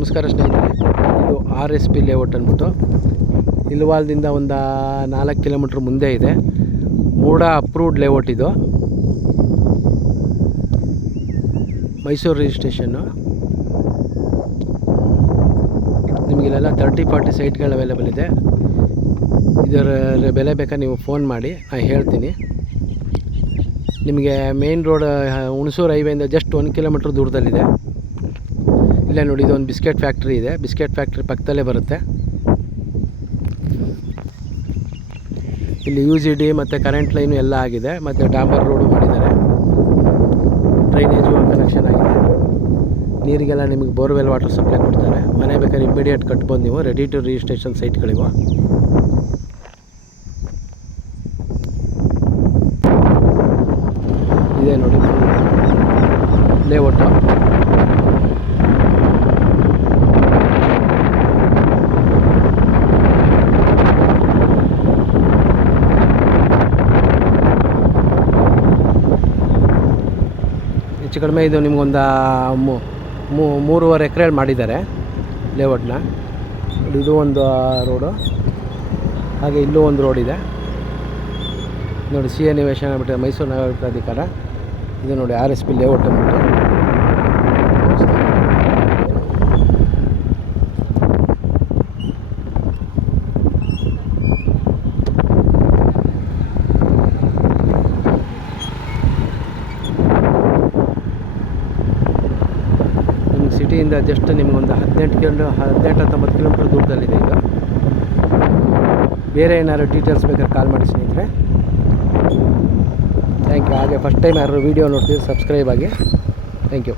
ನಮಸ್ಕಾರ ಸ್ನೇಹಿತರೆ, ಇದು RSP ಲೇಔಟ್ ಅಂದ್ಬಿಟ್ಟು ಇಲ್ವಾಲ್ದಿಂದ ಒಂದು 4 ಕಿಲೋಮೀಟ್ರ್ ಮುಂದೆ ಇದೆ. ಮೂಡ ಅಪ್ರೂವ್ಡ್ ಲೇಔಟ್ ಇದು. ಮೈಸೂರು ರಿಜಿಸ್ಟ್ರೇಷನ್ನು. ನಿಮಗಿಲ್ಲೆಲ್ಲ 30-40 ಸೈಟ್ಗಳು ಅವೈಲೇಬಲ್ ಇದೆ. ಇದರ ಬೆಲೆ ಬೇಕಾ ನೀವು ಫೋನ್ ಮಾಡಿ, ನಾನು ಹೇಳ್ತೀನಿ. ನಿಮಗೆ ಮೇನ್ ರೋಡ್ ಹುಣಸೂರು ಹೈವೇಯಿಂದ ಜಸ್ಟ್ 1 ಕಿಲೋಮೀಟ್ರ್ ದೂರದಲ್ಲಿದೆ. ಇಲ್ಲೇ ನೋಡಿ, ಇದೊಂದು ಬಿಸ್ಕೆಟ್ ಫ್ಯಾಕ್ಟ್ರಿ ಇದೆ. ಬಿಸ್ಕೆಟ್ ಫ್ಯಾಕ್ಟ್ರಿ ಪಕ್ಕದಲ್ಲೇ ಬರುತ್ತೆ. ಇಲ್ಲಿ UGD ಮತ್ತು ಕರೆಂಟ್ ಲೈನು ಎಲ್ಲ ಆಗಿದೆ, ಮತ್ತು ಡಾಂಬರ್ ರೋಡು ಮಾಡಿದ್ದಾರೆ. ಡ್ರೈನೇಜು ಕನೆಕ್ಷನ್ ಆಗಿದೆ. ನೀರಿಗೆಲ್ಲ ನಿಮಗೆ ಬೋರ್ವೆಲ್ ವಾಟರ್ ಸಪ್ಲೈ ಕೊಡ್ತಾರೆ. ಮನೆ ಬೇಕಾದ್ರೆ ಇಮ್ಮಿಡಿಯೇಟ್ ಕಟ್ಬೋದು ನೀವು. ರೆಡಿ ಟು ರಿಜಿಸ್ಟ್ರೇಷನ್ ಸೈಟ್ಗಳಿವು. ಇದೇ ನೋಡಿ ಲೇಔಟು. ಹೆಚ್ಚು ಕಡಿಮೆ ಇದು ನಿಮಗೊಂದು 3.5 ಎಕರೆ ಮಾಡಿದ್ದಾರೆ ಲೇಔಟ್ನ. ಇದು ಒಂದು ರೋಡು, ಹಾಗೆ ಇಲ್ಲೂ ಒಂದು ರೋಡ್ ಇದೆ ನೋಡಿ. CA ನಿವೇಶನ ಬಿಟ್ಟರೆ ಮೈಸೂರು ನಗರ ಪ್ರಾಧಿಕಾರ. ಇದು ನೋಡಿ RSP ಲೇಔಟ್ ಅಂದ್ಬಿಟ್ಟು. ಸಿಟಿಯಿಂದ ಜಸ್ಟ್ ನಿಮಗೊಂದು 18-19 ಕಿಲೋಮೀಟ್ರ್ ದೂರದಲ್ಲಿದೆ ಈಗ. ಬೇರೆ ಏನಾದ್ರು ಡೀಟೇಲ್ಸ್ ಬೇಕಾದ್ರೆ ಕಾಲ್ ಮಾಡಿ ಸ್ನೇಹಿತರೆ. Thank you. ಹಾಗೆ ಫಸ್ಟ್ ಟೈಮ್ ಯಾರು ವೀಡಿಯೋ ನೋಡ್ತೀವಿ, ಸಬ್ಸ್ಕ್ರೈಬ್ ಆಗಿ. Thank you.